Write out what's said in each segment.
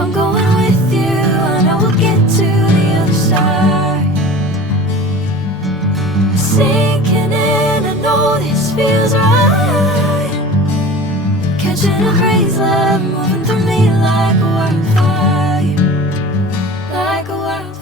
I'm going with you, I know we'll get to the other side. Sinking in, I know this feels right. Catching a crazy love, moving through me like a wildfire, like a wildfire.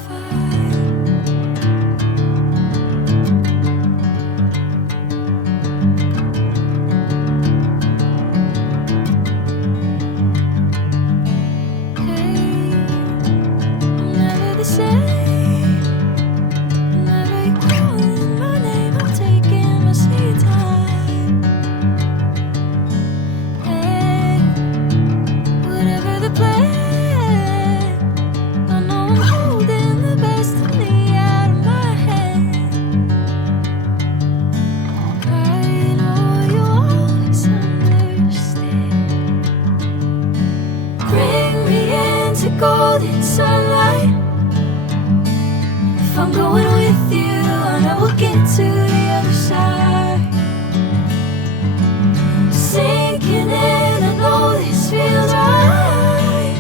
Golden sunlight. If I'm going with you, I know we'll get to the other side. Sinking in, I know this feels right.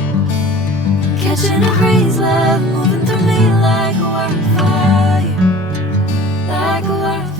Catching a crazy love, moving through me like a wildfire, like a wildfire.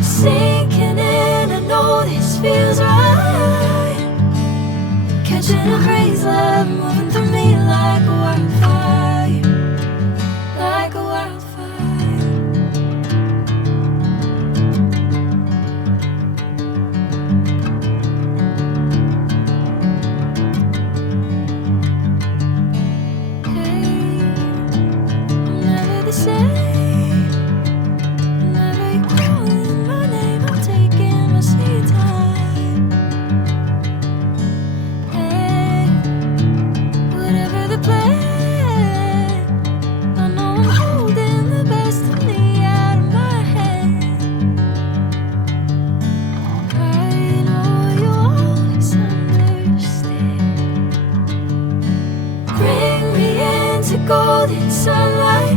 Sinking in, I know this feels right. Catching a crazy love, moving through me like a wildfire, like a wildfire. Hey, I'm never the same. Golden sunlight.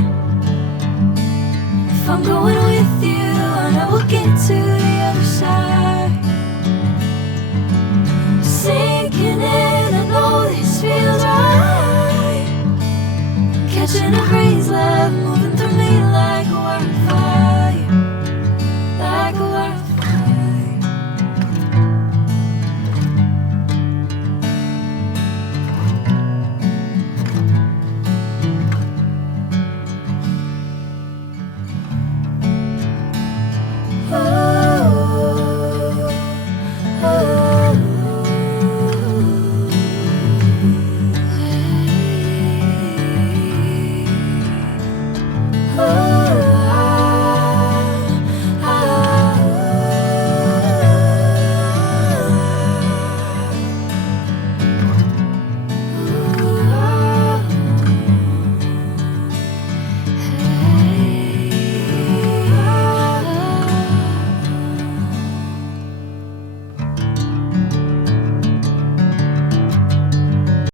If I'm going with you, I know we'll get to the other side. Sinking in, I know this feels right. Catching a crazy love,